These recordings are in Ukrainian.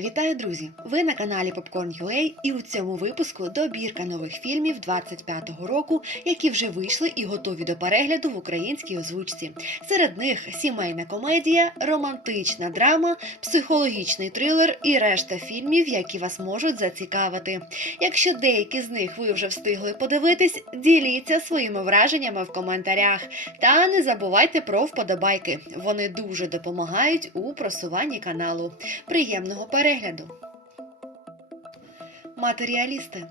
Вітаю, друзі! Ви на каналі Popcorn.ua і у цьому випуску добірка нових фільмів 25-го року, які вже вийшли і готові до перегляду в українській озвучці. Серед них сімейна комедія, романтична драма, психологічний трилер і решта фільмів, які вас можуть зацікавити. Якщо деякі з них ви вже встигли подивитись, діліться своїми враженнями в коментарях. Та не забувайте про вподобайки. Вони дуже допомагають у просуванні каналу. Приємного перегляду! Матеріалісти.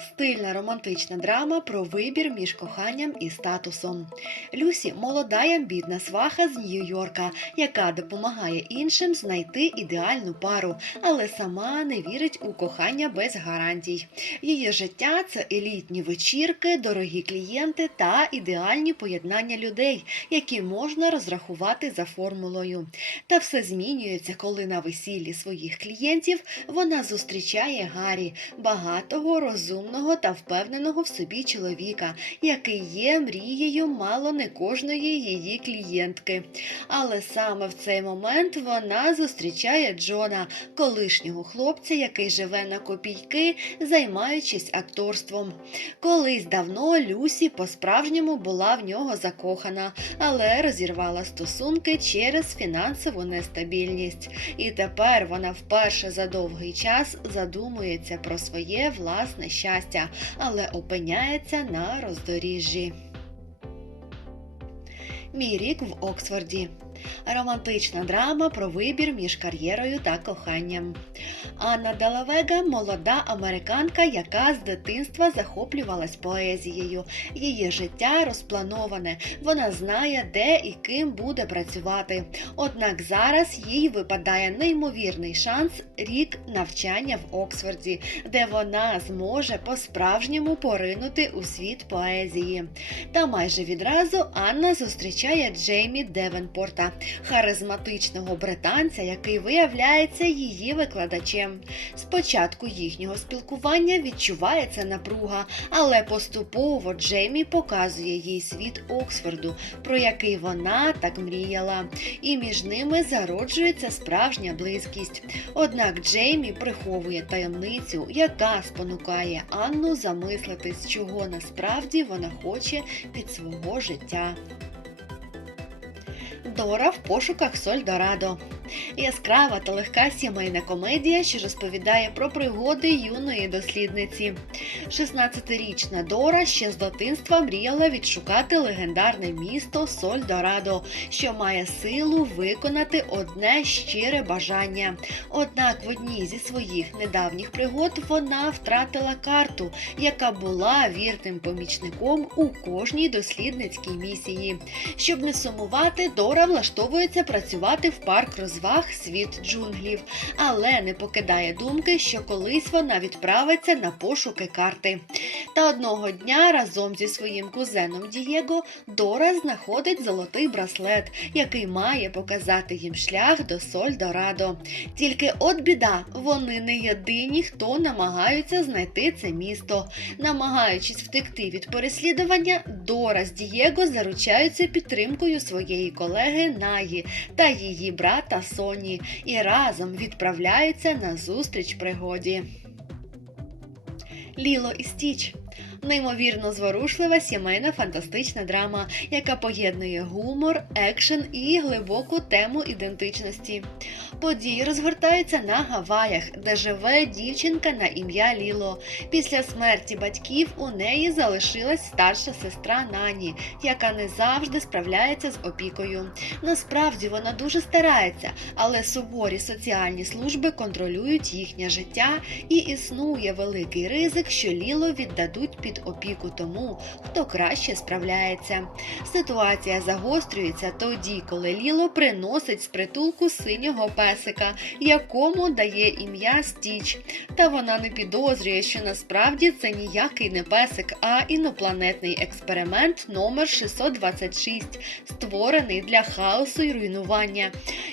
Стильна романтична драма про вибір між коханням і статусом. Люсі молода й амбітна сваха з Нью-Йорка, яка допомагає іншим знайти ідеальну пару, але сама не вірить у кохання без гарантій. Її життя це елітні вечірки, дорогі клієнти та ідеальні поєднання людей, які можна розрахувати за формулою. Та все змінюється, коли на весіллі своїх клієнтів вона зустрічає Гаррі, багатого, розумного та впевненого в собі чоловіка, який є мрією мало не кожної її клієнтки. Але саме в цей момент вона зустрічає Джона, колишнього хлопця, який живе на копійки, займаючись акторством. Колись давно Люсі по-справжньому була в нього закохана, але розірвала стосунки через фінансову нестабільність. І тепер вона вперше за довгий час задумується про своє власне щастя, але опиняється на роздоріжжі. Мій рік в Оксфорді. Романтична драма про вибір між кар'єрою та коханням. Анна Делавега молода американка, яка з дитинства захоплювалась поезією. Її життя розплановане. Вона знає, де і ким буде працювати. Однак зараз їй випадає неймовірний шанс рік навчання в Оксфорді, де вона зможе по-справжньому поринути у світ поезії. Та майже відразу Анна зустрічає Джеймі Девенпорта, харизматичного британця, який виявляється її викладачем. Спочатку їхнього спілкування відчувається напруга, але поступово Джеймі показує їй світ Оксфорду, про який вона так мріяла, і між ними зароджується справжня близькість. Однак Джеймі приховує таємницю, яка спонукає Анну замислитись, чого насправді вона хоче від свого життя. Дора в пошуках Сольдорадо. Яскрава та легка сімейна комедія, що розповідає про пригоди юної дослідниці. 16-річна Дора ще з дитинства мріяла відшукати легендарне місто Сольдорадо, що має силу виконати одне щире бажання. Однак в одній зі своїх недавніх пригод вона втратила карту, яка була вірним помічником у кожній дослідницькій місії. Щоб не сумувати, Дора влаштовується працювати в парк розваг світ джунглів, але не покидає думки, що колись вона відправиться на пошуки карти. Та одного дня разом зі своїм кузеном Дієго Дора знаходить золотий браслет, який має показати їм шлях до Сольдорадо. Тільки от біда, вони не єдині, хто намагаються знайти це місто. Намагаючись втекти від переслідування, Дора з Дієго заручаються підтримкою своєї колеги Наї та її брата Соні і разом відправляються на зустріч пригоді. Ліло і Стіч. Неймовірно зворушлива сімейна фантастична драма, яка поєднує гумор, екшен і глибоку тему ідентичності. Події розгортаються на Гаваях, де живе дівчинка на ім'я Ліло. Після смерті батьків у неї залишилась старша сестра Нані, яка не завжди справляється з опікою. Насправді вона дуже старається, але суворі соціальні служби контролюють їхнє життя і існує великий ризик, що Ліло віддадуть під опіку тому, хто краще справляється. Ситуація загострюється тоді, коли Ліло приносить з притулку синього песика, якому дає ім'я Стіч. Та вона не підозрює, що насправді це ніякий не песик, а інопланетний експеримент номер 626, створений для хаосу і руйнування.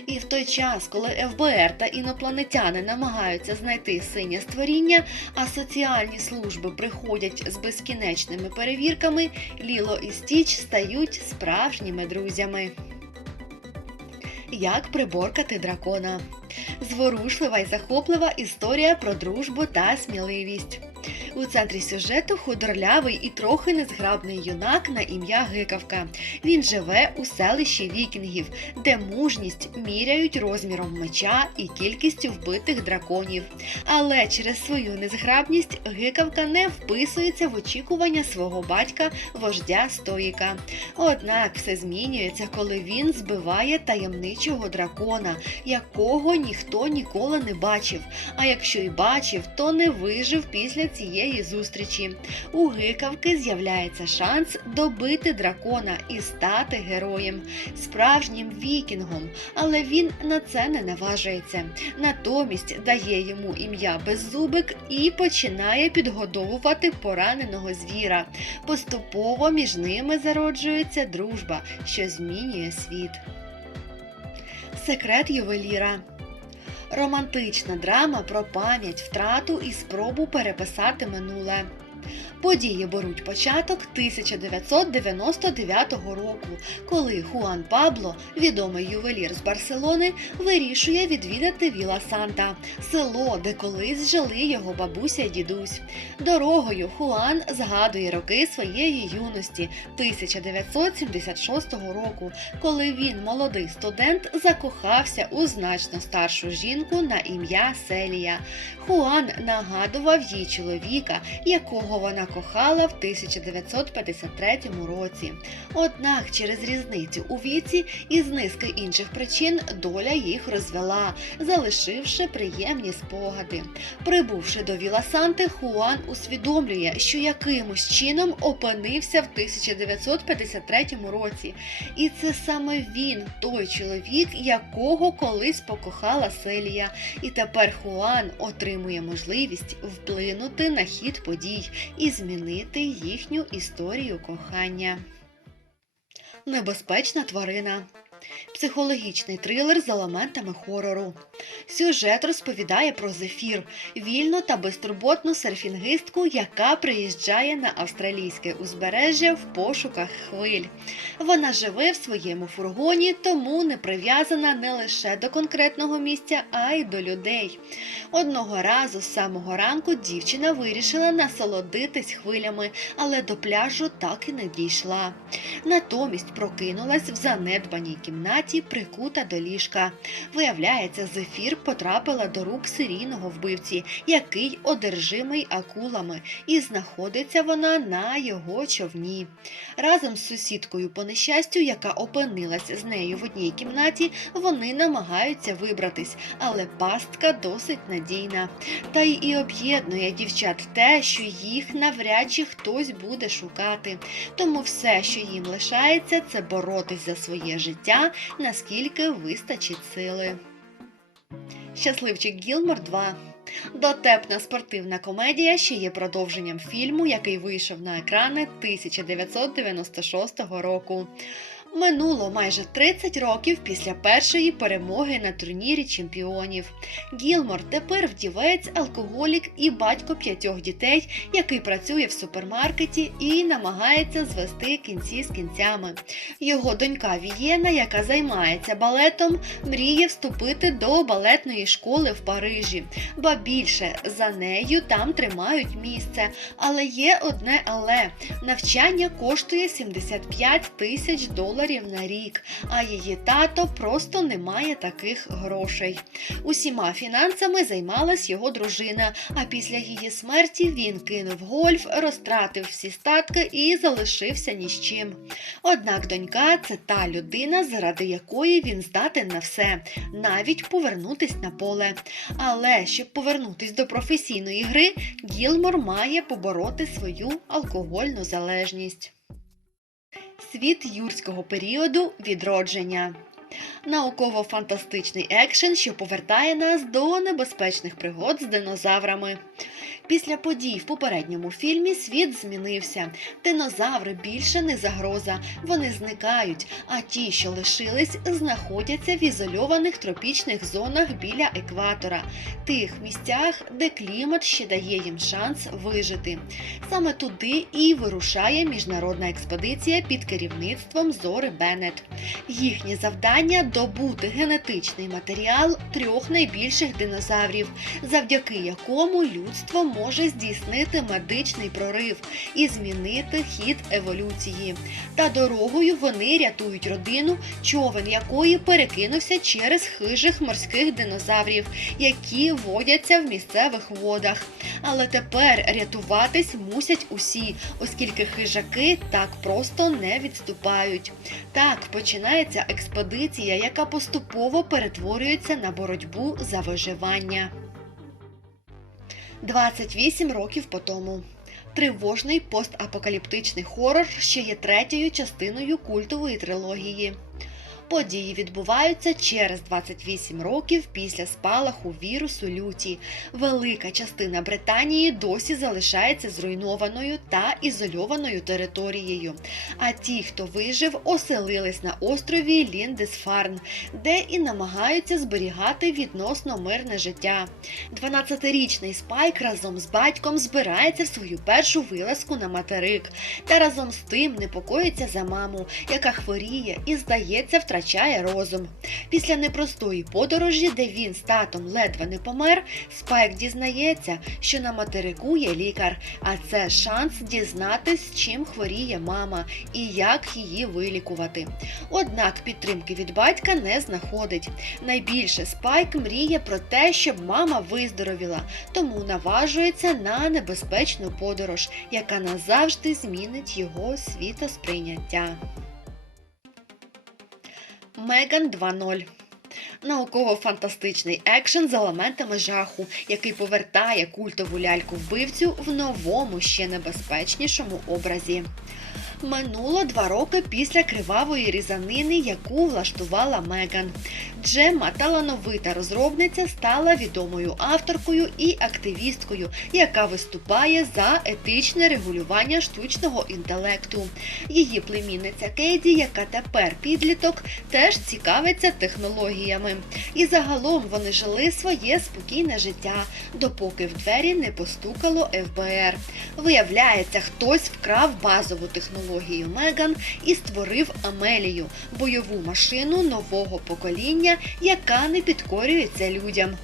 І в той час, коли ФБР та інопланетяни намагаються знайти синє створіння, а соціальні служби приходять з безкінечними перевірками, Ліло і Стіч стають справжніми друзями. Як приборкати дракона. Зворушлива і захоплива історія про дружбу та сміливість. У центрі сюжету худорлявий і трохи незграбний юнак на ім'я Гикавка. Він живе у селищі вікінгів, де мужність міряють розміром меча і кількістю вбитих драконів. Але через свою незграбність Гикавка не вписується в очікування свого батька, вождя Стоїка. Однак все змінюється, коли він збиває таємничого дракона, якого ніхто ніколи не бачив. А якщо й бачив, то не вижив після цієї зустрічі. У гикавки з'являється шанс добити дракона і стати героєм, справжнім вікінгом, але він на це не наважується. Натомість дає йому ім'я Беззубик і починає підгодовувати пораненого звіра. Поступово між ними зароджується дружба, що змінює світ. Секрет ювеліра. Романтична драма про пам'ять, втрату і спробу переписати минуле. Події беруть початок 1999 року, коли Хуан Пабло, відомий ювелір з Барселони, вирішує відвідати Віла Санта, село, де колись жили його бабуся й дідусь. Дорогою Хуан згадує роки своєї юності 1976 року, коли він, молодий студент, закохався у значно старшу жінку на ім'я Селія. Хуан нагадував їй чоловіка, якого вона кохала в 1953 році. Однак через різницю у віці і з низки інших причин доля їх розвела, залишивши приємні спогади. Прибувши до Віла Санти, Хуан усвідомлює, що якимось чином опинився в 1953 році. І це саме він, той чоловік, якого колись покохала Селія. І тепер Хуан отримує можливість вплинути на хід подій і змінити їхню історію кохання. Небезпечна тварина. Психологічний трилер з елементами хорору. Сюжет розповідає про зефір, вільну та безтурботну серфінгистку, яка приїжджає на австралійське узбережжя в пошуках хвиль. Вона живе в своєму фургоні, тому не прив'язана не лише до конкретного місця, а й до людей. Одного разу з самого ранку дівчина вирішила насолодитись хвилями, але до пляжу так і не дійшла. Натомість прокинулась в занедбаній кімнаті, прикута до ліжка. Виявляється, зефір потрапила до рук серійного вбивці, який одержимий акулами, і знаходиться вона на його човні. Разом з сусідкою по нещастю, яка опинилась з нею в одній кімнаті, вони намагаються вибратись, але пастка досить надійна. Та й і об'єднує дівчат те, що їх навряд чи хтось буде шукати. Тому все, що їм лишається, це боротись за своє життя, наскільки вистачить сили. Щасливчик Гілмор 2 Дотепна спортивна комедія, що є продовженням фільму, який вийшов на екрани 1996 року. Минуло майже 30 років після першої перемоги на турнірі чемпіонів. Гілмор тепер вдівець, алкоголік і батько п'ятьох дітей, який працює в супермаркеті і намагається звести кінці з кінцями. Його донька Вієна, яка займається балетом, мріє вступити до балетної школи в Парижі. Ба більше за нею там тримають місце. Але є одне але навчання коштує 75 тисяч доларів на рік, а її тато просто не має таких грошей. Усіма фінансами займалась його дружина, а після її смерті він кинув гольф, розтратив всі статки і залишився ні з чим. Однак донька це та людина, заради якої він здатен на все, навіть повернутись на поле. Але щоб повернутись до професійної гри, Гілмор має побороти свою алкогольну залежність. Світ юрського періоду відродження. Науково-фантастичний екшен, що повертає нас до небезпечних пригод з динозаврами. Після подій в попередньому фільмі світ змінився. Динозаври більше не загроза, вони зникають, а ті, що лишились, знаходяться в ізольованих тропічних зонах біля екватора, тих місцях, де клімат ще дає їм шанс вижити. Саме туди і вирушає міжнародна експедиція під керівництвом Зори Беннет. Їхнє завдання добути генетичний матеріал трьох найбільших динозаврів, завдяки якому людство може здійснити медичний прорив і змінити хід еволюції. Та дорогою вони рятують родину, човен якої перекинувся через хижих морських динозаврів, які водяться в місцевих водах. Але тепер рятуватись мусять усі, оскільки хижаки так просто не відступають. Так починається експедиція, яка поступово перетворюється на боротьбу за виживання. 28 років по тому. Тривожний постапокаліптичний хорор, ще є третьою частиною культової трилогії. Події відбуваються через 28 років після спалаху вірусу люті. Велика частина Британії досі залишається зруйнованою та ізольованою територією. А ті, хто вижив, оселились на острові Ліндесфарн, де і намагаються зберігати відносно мирне життя. 12-річний Спайк разом з батьком збирається в свою першу вилазку на материк, та разом з тим непокоїться за маму, яка хворіє і, здається, втрачає розум. Після непростої подорожі, де він з татом ледве не помер, Спайк дізнається, що на материку є лікар, а це шанс дізнатись, чим хворіє мама і як її вилікувати. Однак підтримки від батька не знаходить. Найбільше Спайк мріє про те, щоб мама виздоровіла, тому наважується на небезпечну подорож, яка назавжди змінить його світосприйняття. Меган 2.0 Науково-фантастичний екшен з елементами жаху, який повертає культову ляльку вбивцю в новому, ще небезпечнішому образі. Минуло два роки після кривавої різанини, яку влаштувала Меган. Джемма, талановита розробниця, стала відомою авторкою і активісткою, яка виступає за етичне регулювання штучного інтелекту. Її племінниця Кейді, яка тепер підліток, теж цікавиться технологіями. І загалом вони жили своє спокійне життя, допоки в двері не постукало ФБР. Виявляється, хтось вкрав базову технологію Меган і створив Амелію бойову машину нового покоління, яка не підкорюється людям.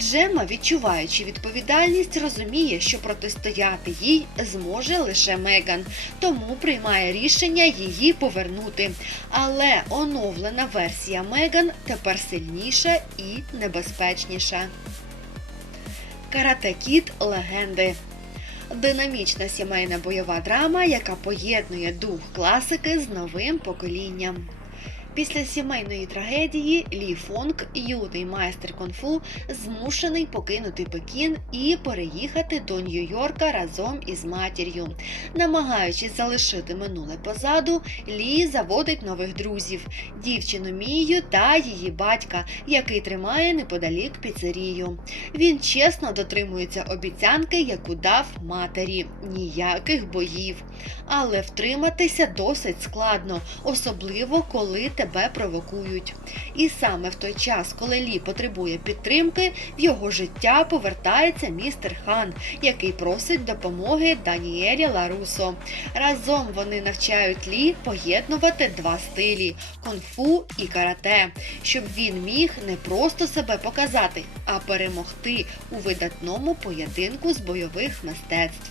Джемма, відчуваючи відповідальність, розуміє, що протистояти їй зможе лише Меган, тому приймає рішення її повернути. Але оновлена версія Меган тепер сильніша і небезпечніша. Карате Кіт легенди. Динамічна сімейна бойова драма, яка поєднує дух класики з новим поколінням. Після сімейної трагедії Лі Фонг, юний майстер кунг-фу, змушений покинути Пекін і переїхати до Нью-Йорка разом із матір'ю. Намагаючись залишити минуле позаду, Лі заводить нових друзів дівчину Мію та її батька, який тримає неподалік піцерію. Він чесно дотримується обіцянки, яку дав матері ніяких боїв. Але втриматися досить складно, особливо коли тебе провокують. І саме в той час, коли Лі потребує підтримки, в його життя повертається містер Хан, який просить допомоги Даніелі Ларусо. Разом вони навчають Лі поєднувати два стилі кунг-фу і карате, щоб він міг не просто себе показати, а перемогти у видатному поєдинку з бойових мистецтв.